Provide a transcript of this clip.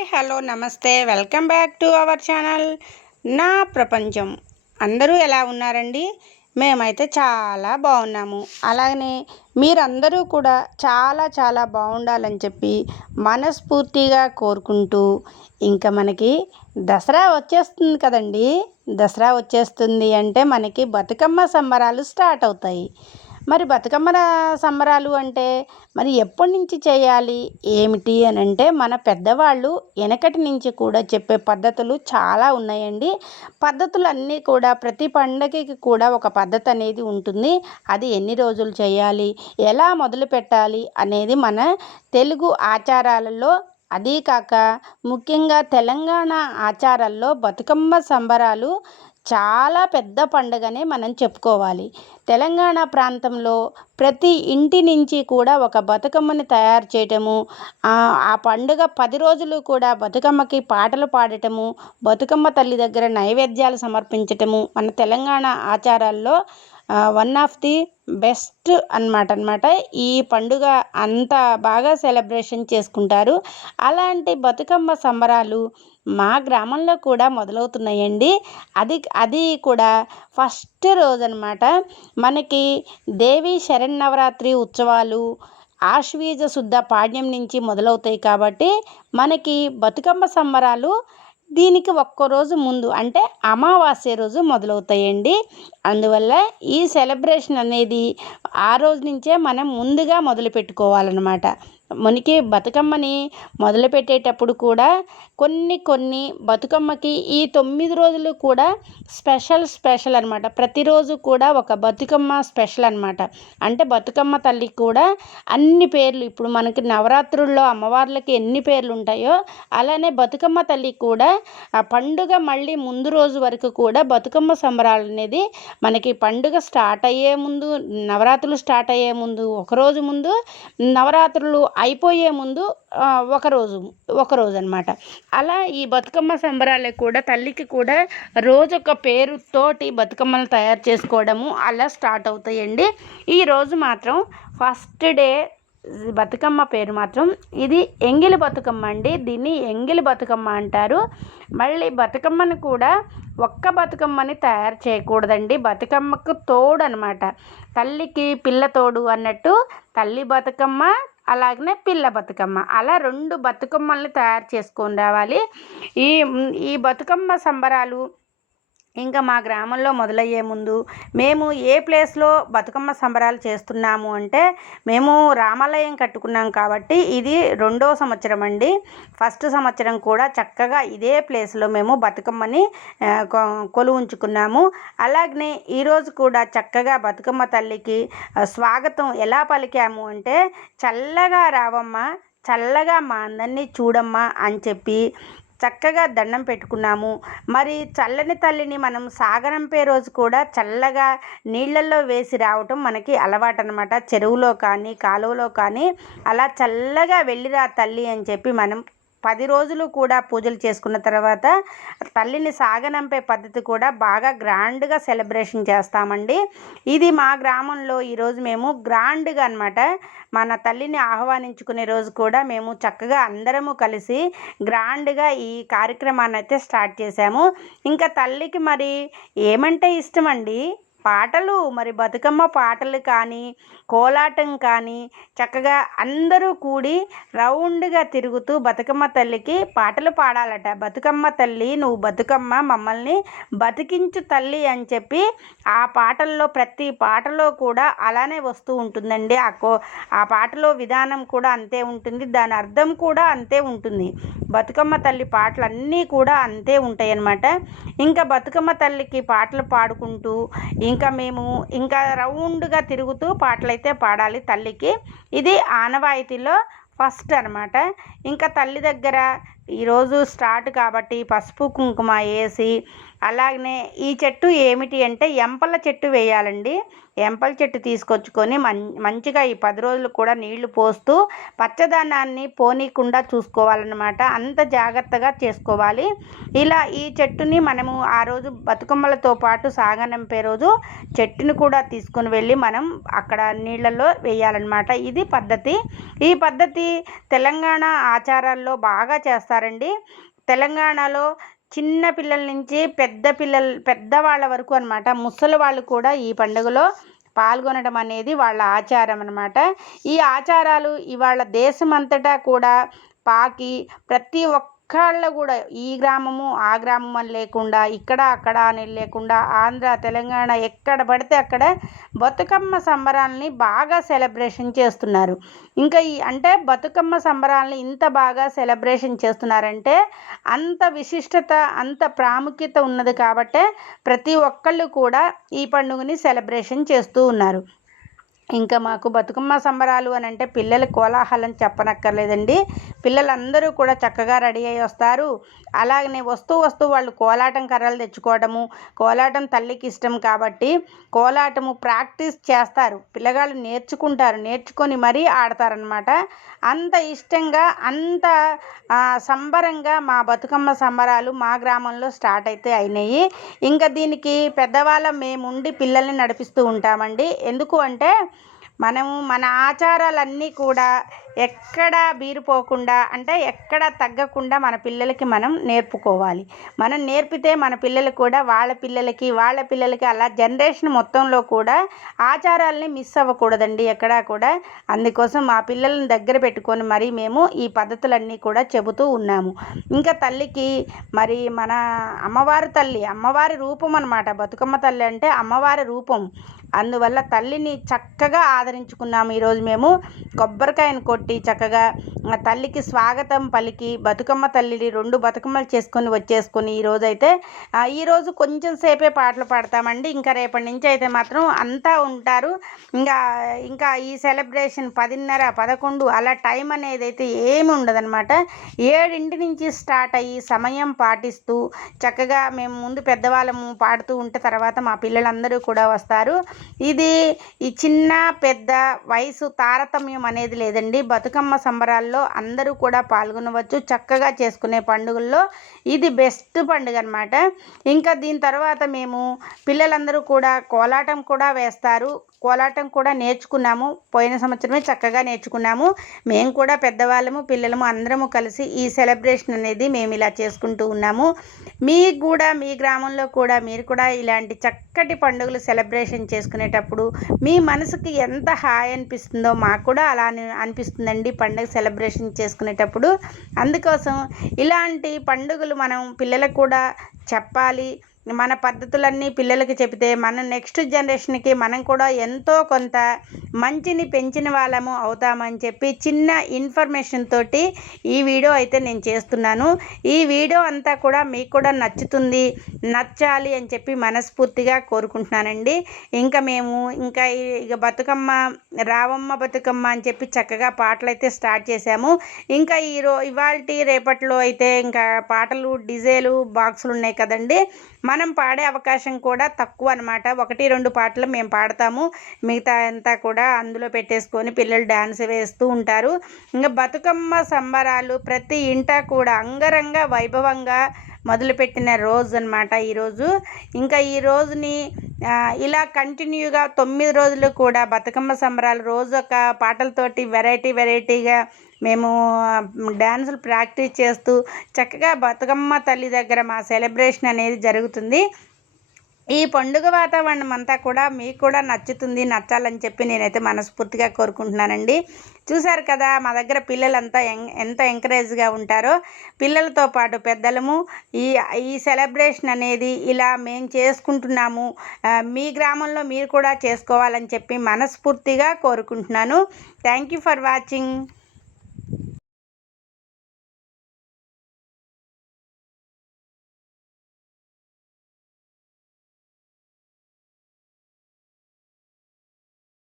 Hi hello నమస్తే. Welcome back to our channel. నా ప్రపంచం. అందరూ ఎలా ఉన్నారండి? మేమైతే చాలా బాగున్నాము. అలాగనే మీరందరూ కూడా చాలా చాలా బాగుండాలని చెప్పి మనస్ఫూర్తిగా కోరుకుంటూ ఇంకా మనకి దసరా వచ్చేస్తుంది కదండి? దసరా వచ్చేస్తుంది అంటే మనకి బతుకమ్మ సంబరాలు స్టార్ట్ అవుతాయి. మరి బతుకమ్మ సంబరాలు అంటే మరి ఎప్పటి నుంచి చేయాలి? ఏమిటి అని అంటే మన పెద్దవాళ్ళు వెనకటి నుంచి కూడా చెప్పే పద్ధతులు చాలా ఉన్నాయండి. పద్ధతులు అన్నీ కూడా ప్రతి పండగకి కూడా ఒక పద్ధతి అనేది ఉంటుంది. అది ఎన్ని రోజులు చేయాలి? ఎలా మొదలు పెట్టాలి? అనేది మన తెలుగు ఆచారాలలో అదీ కాక ముఖ్యంగా తెలంగాణ ఆచారాల్లో బతుకమ్మ సంబరాలు చాలా పెద్ద పండుగనే మనం చెప్పుకోవాలి. తెలంగాణ ప్రాంతంలో ప్రతి ఇంటి నుంచి కూడా ఒక బతుకమ్మని తయారు చేయటము ఆ పండుగ పది రోజులు కూడా బతుకమ్మకి పాటలు పాడటము బతుకమ్మ తల్లి దగ్గర నైవేద్యాలు సమర్పించటము మన తెలంగాణ ఆచారాల్లో వన్ ఆఫ్ ది బెస్ట్ అనమాట అనమాట ఈ పండుగ అంత బాగా సెలబ్రేషన్ చేసుకుంటారు. అలాంటి బతుకమ్మ సంబరాలు మా గ్రామంలో కూడా మొదలవుతున్నాయండి. అది అది కూడా ఫస్ట్ రోజు అనమాట మనకి దేవి శరన్నవరాత్రి ఉత్సవాలు ఆశ్వీజ శుద్ధ పాడ్యం నుంచి మొదలవుతాయి కాబట్టి మనకి బతుకమ్మ సంబరాలు దీనికి ఒక్కరోజు ముందు అంటే అమావాస్య రోజు మొదలవుతాయండి. అందువల్ల ఈ సెలబ్రేషన్ అనేది ఆ రోజు నుంచే మనం ముందుగా మొదలు పెట్టుకోవాలన్నమాట మునికి బతుకమ్మని మొదలుపెట్టేటప్పుడు కూడా కొన్ని కొన్ని బతుకమ్మకి ఈ తొమ్మిది రోజులు కూడా స్పెషల్ స్పెషల్ అనమాట ప్రతిరోజు కూడా ఒక బతుకమ్మ స్పెషల్ అనమాట అంటే బతుకమ్మ తల్లికి కూడా అన్ని పేర్లు ఇప్పుడు మనకి నవరాత్రుల్లో అమ్మవార్లకి ఎన్ని పేర్లు ఉంటాయో అలానే బతుకమ్మ తల్లి కూడా ఆ పండుగ మళ్ళీ ముందు రోజు వరకు కూడా బతుకమ్మ సంబరాలు అనేది మనకి పండుగ స్టార్ట్ అయ్యే ముందు నవరాత్రులు స్టార్ట్ అయ్యే ముందు ఒకరోజు ముందు నవరాత్రులు అయిపోయే ముందు ఒకరోజు ఒకరోజు అనమాట అలా ఈ బతుకమ్మ సంబరాలే కూడా తల్లికి కూడా రోజొక పేరుతోటి బతుకమ్మలు తయారు చేసుకోవడము అలా స్టార్ట్ అవుతాయండి. ఈరోజు మాత్రం ఫస్ట్ డే బతుకమ్మ పేరు మాత్రం ఇది ఎంగిలి బతుకమ్మ అండి. దీన్ని ఎంగిలి బతుకమ్మ అంటారు. మళ్ళీ బతుకమ్మను కూడా ఒక్క బతుకమ్మని తయారు చేయకూడదండి. బతుకమ్మకు తోడు అనమాట తల్లికి పిల్ల తోడు అన్నట్టు తల్లి బతుకమ్మ అలాగనే పిల్ల బతుకమ్మ. అలా రెండు బతుకమ్మల్ని తయారు చేసుకొని రావాలి. ఈ ఈ బతుకమ్మ సంబరాలు ఇంకా మా గ్రామంలో మొదలయ్యే ముందు మేము ఏ ప్లేస్లో బతుకమ్మ సంబరాలు చేస్తున్నాము అంటే మేము రామాలయం కట్టుకున్నాం కాబట్టి ఇది రెండో సంవత్సరం అండి. ఫస్ట్ సంవత్సరం కూడా చక్కగా ఇదే ప్లేస్లో మేము బతుకమ్మని కొలు ఉంచుకున్నాము. అలాగనే ఈరోజు కూడా చక్కగా బతుకమ్మ తల్లికి స్వాగతం ఎలా పలికాము అంటే చల్లగా రావమ్మ చల్లగా మా అందరినీ చూడమ్మా అని చెప్పి చక్కగా దండం పెట్టుకున్నాము. మరి చల్లని తల్లిని మనం సాగరంపే రోజు కూడా చల్లగా నీళ్ళల్లో వేసి రావటం మనకి అలవాటు అనమాట చెరువులో కానీ కాలువలో కానీ అలా చల్లగా వెళ్ళిరా తల్లి అని చెప్పి మనం పది రోజులు కూడా పూజలు చేసుకున్న తర్వాత తల్లిని సాగనంపే పద్ధతి కూడా బాగా గ్రాండ్గా సెలబ్రేషన్ చేస్తామండి. ఇది మా గ్రామంలో ఈరోజు మేము గ్రాండ్గా అనమాట మన తల్లిని ఆహ్వానించుకునే రోజు కూడా మేము చక్కగా అందరము కలిసి గ్రాండ్గా ఈ కార్యక్రమాన్ని అయితే స్టార్ట్ చేశాము. ఇంకా తల్లికి మరి ఏమంటే ఇష్టం అండి పాటలు మరి బతుకమ్మ పాటలు కానీ కోలాటం కానీ చక్కగా అందరూ కూడి రౌండ్గా తిరుగుతూ బతుకమ్మ తల్లికి పాటలు పాడాలట. బతుకమ్మ తల్లి నువ్వు బతుకమ్మ మమ్మల్ని బతికించు తల్లి అని చెప్పి ఆ పాటల్లో ప్రతి పాటలో కూడా అలానే వస్తూ ఉంటుందండి. ఆ కో ఆ పాటలో విధానం కూడా అంతే ఉంటుంది. దాని అర్థం కూడా అంతే ఉంటుంది. బతుకమ్మ తల్లి పాటలు అన్నీ కూడా అంతే ఉంటాయి అన్నమాట ఇంకా బతుకమ్మ తల్లికి పాటలు పాడుకుంటూ ఇంకా మేము ఇంకా రౌండ్గా తిరుగుతూ పాటలు అయితే పాడాలి తల్లికి. ఇది ఆనవాయితీలో ఫస్ట్ అనమాట ఇంకా తల్లి దగ్గర ఈరోజు స్టార్ట్ కాబట్టి పసుపు కుంకుమ వేసి అలాగనే ఈ చెట్టు ఏమిటి అంటే ఎంపల చెట్టు వేయాలండి. ఎంపల చెట్టు తీసుకొచ్చుకొని మంచిగా ఈ పది రోజులు కూడా నీళ్ళు పోస్తూ పచ్చదనాన్ని పోనీకుండా చూసుకోవాలన్నమాట. అంత జాగ్రత్తగా చేసుకోవాలి. ఇలా ఈ చెట్టుని మనము ఆ రోజు బతుకమ్మలతో పాటు సాగనంపే రోజు చెట్టుని కూడా తీసుకొని వెళ్ళి మనం అక్కడ నీళ్ళల్లో వేయాలన్నమాట. ఇది పద్ధతి. ఈ పద్ధతి తెలంగాణ ఆచారాల్లో బాగా చేస్తారు. చేస్తారండి తెలంగాణలో చిన్న పిల్లల నుంచి పెద్ద పిల్లలు పెద్దవాళ్ళ వరకు అనమాట ముసలి వాళ్ళు కూడా ఈ పండుగలో పాల్గొనడం అనేది వాళ్ళ ఆచారం అనమాట ఈ ఆచారాలు ఇవాళ దేశమంతటా కూడా పాకి ప్రతి ఒక్క ఒక్కళ్ళు కూడా ఈ గ్రామము ఆ గ్రామం అని లేకుండా ఇక్కడ అక్కడ అని లేకుండా ఆంధ్ర తెలంగాణ ఎక్కడ పడితే అక్కడ బతుకమ్మ సంబరాలని బాగా సెలబ్రేషన్ చేస్తున్నారు. ఇంకా ఈ అంటే బతుకమ్మ సంబరాలని ఇంత బాగా సెలబ్రేషన్ చేస్తున్నారంటే అంత విశిష్టత అంత ప్రాముఖ్యత ఉన్నది కాబట్టే ప్రతి ఒక్కళ్ళు కూడా ఈ పండుగని సెలబ్రేషన్ చేస్తూ ఉన్నారు. ఇంకా మాకు బతుకమ్మ సంబరాలు అని అంటే పిల్లల కోలాహలం చెప్పనక్కర్లేదండి. పిల్లలందరూ కూడా చక్కగా రెడీ అయ్యి వస్తారు. అలాగనే వస్తూ వస్తూ వాళ్ళు కోలాటం కర్రలు తెచ్చుకోవడము కోలాటం తల్లికి ఇష్టం కాబట్టి కోలాటము ప్రాక్టీస్ చేస్తారు. పిల్లగాళ్ళు నేర్చుకుంటారు నేర్చుకొని మరీ ఆడతారనమాట అంత ఇష్టంగా అంత సంబరంగా మా బతుకమ్మ సంబరాలు మా గ్రామంలో స్టార్ట్ అయితే అయినాయి. ఇంకా దీనికి పెద్దవాళ్ళం మేముండి పిల్లల్ని నడిపిస్తూ ఉంటామండి. ఎందుకు అంటే మనము మన ఆచారాలన్నీ కూడా ఎక్కడ బీరిపోకుండా అంటే ఎక్కడ తగ్గకుండా మన పిల్లలకి మనం నేర్పుకోవాలి. మనం నేర్పితే మన పిల్లలు కూడా వాళ్ళ పిల్లలకి వాళ్ళ పిల్లలకి అలా జనరేషన్ మొత్తంలో కూడా ఆచారాలని మిస్ అవ్వకూడదండి ఎక్కడా కూడా. అందుకోసం మా పిల్లల్ని దగ్గర పెట్టుకొని మరి మేము ఈ పద్ధతులన్నీ కూడా చెబుతూ ఉన్నాము. ఇంకా తల్లికి మరి మన అమ్మవారి తల్లి అమ్మవారి రూపం అనమాట బతుకమ్మ తల్లి అంటే అమ్మవారి రూపం. అందువల్ల తల్లిని చక్కగా ఆదరించుకున్నాము ఈరోజు మేము. కొబ్బరికాయను కొట్టి చక్కగా తల్లికి స్వాగతం పలికి బతుకమ్మ తల్లిని రెండు బతుకమ్మలు చేసుకొని వచ్చేసుకొని ఈరోజు అయితే ఈరోజు కొంచెం సేపే పాటలు పాడతామండి. ఇంకా రేపటి నుంచి అయితే మాత్రం అంతా ఉంటారు. ఇంకా ఇంకా ఈ సెలబ్రేషన్ పదిన్నర పదకొండు అలా టైం అనేది అయితే ఏమి ఉండదనమాట ఏడింటి నుంచి స్టార్ట్ అయ్యి సమయం పాటిస్తూ చక్కగా మేము ముందు పెద్దవాళ్ళము పాడుతూ ఉంటే తర్వాత మా పిల్లలందరూ కూడా వస్తారు. ఇది ఈ చిన్న పెద్ద వయసు తారతమ్యం అనేది లేదండి. బతుకమ్మ సంబరాల్లో అందరూ కూడా పాల్గొనవచ్చు. చక్కగా చేసుకునే పండుగల్లో ఇది బెస్ట్ పండుగ అనమాట ఇంకా దీని తర్వాత మేము పిల్లలందరూ కూడా కోలాటం కూడా వేస్తారు. కోలాటం కూడా నేర్చుకున్నాము. పోయిన సంవత్సరమే చక్కగా నేర్చుకున్నాము. మేము కూడా పెద్దవాళ్ళము పిల్లలము అందరము కలిసి ఈ సెలబ్రేషన్ అనేది మేము ఇలా చేసుకుంటూ ఉన్నాము. మీకు కూడా మీ గ్రామంలో కూడా మీరు కూడా ఇలాంటి చక్కటి పండుగలు సెలబ్రేషన్ చేసుకునేటప్పుడు మీ మనసుకి ఎంత హాయ్ అనిపిస్తుందో మాకు కూడా అలా అనిపిస్తుందండి పండుగ సెలబ్రేషన్ చేసుకునేటప్పుడు. అందుకోసం ఇలాంటి పండుగలు మనం పిల్లలకు కూడా చెప్పాలి. మన పద్ధతులన్నీ పిల్లలకి చెబితే మన నెక్స్ట్ జనరేషన్కి మనం కూడా ఎంతో కొంత మంచిని పెంచిన వాళ్ళము అవుతామని చెప్పి చిన్న ఇన్ఫర్మేషన్ తోటి ఈ వీడియో అయితే నేను చేస్తున్నాను. ఈ వీడియో అంతా కూడా మీకు కూడా నచ్చుతుంది నచ్చాలి అని చెప్పి మనస్ఫూర్తిగా కోరుకుంటున్నానండి. ఇంకా మేము ఇంకా ఇక బతుకమ్మ రావమ్మ బతుకమ్మ అని చెప్పి చక్కగా పాటలు అయితే స్టార్ట్ చేశాము. ఇంకా ఈరో ఇవాళ రేపట్లో అయితే ఇంకా పాటలు డిజేలు బాక్సులు ఉన్నాయి కదండి. మనం పాడే అవకాశం కూడా తక్కువ అనమాట ఒకటి రెండు పాటలు మేము పాడతాము. మిగతా అంతా కూడా అందులో పెట్టేసుకొని పిల్లలు డ్యాన్స్ వేస్తూ ఉంటారు. ఇంకా బతుకమ్మ సంబరాలు ప్రతి ఇంట కూడా అంగరంగ వైభవంగా మొదలుపెట్టిన రోజు అనమాట ఈరోజు. ఇంకా ఈ రోజుని ఇలా కంటిన్యూగా తొమ్మిది రోజులు కూడా బతుకమ్మ సంబరాలు రోజు ఒక పాటలతోటి వెరైటీ వెరైటీగా మేము డ్యాన్సులు ప్రాక్టీస్ చేస్తూ చక్కగా బతుకమ్మ తల్లి దగ్గర మా సెలబ్రేషన్ అనేది జరుగుతుంది. ఈ పండుగ వాతావరణం అంతా కూడా మీకు కూడా నచ్చుతుంది నచ్చాలని చెప్పి నేనైతే మనస్ఫూర్తిగా కోరుకుంటున్నానండి. చూశారు కదా మా దగ్గర పిల్లలంతా ఎంత ఎంకరేజ్గా ఉంటారో. పిల్లలతో పాటు పెద్దలము ఈ ఈ సెలబ్రేషన్ అనేది ఇలా మేము చేసుకుంటున్నాము మీ గ్రామంలో మీరు కూడా చేసుకోవాలని చెప్పి మనస్ఫూర్తిగా కోరుకుంటున్నాను. Thank you for watching.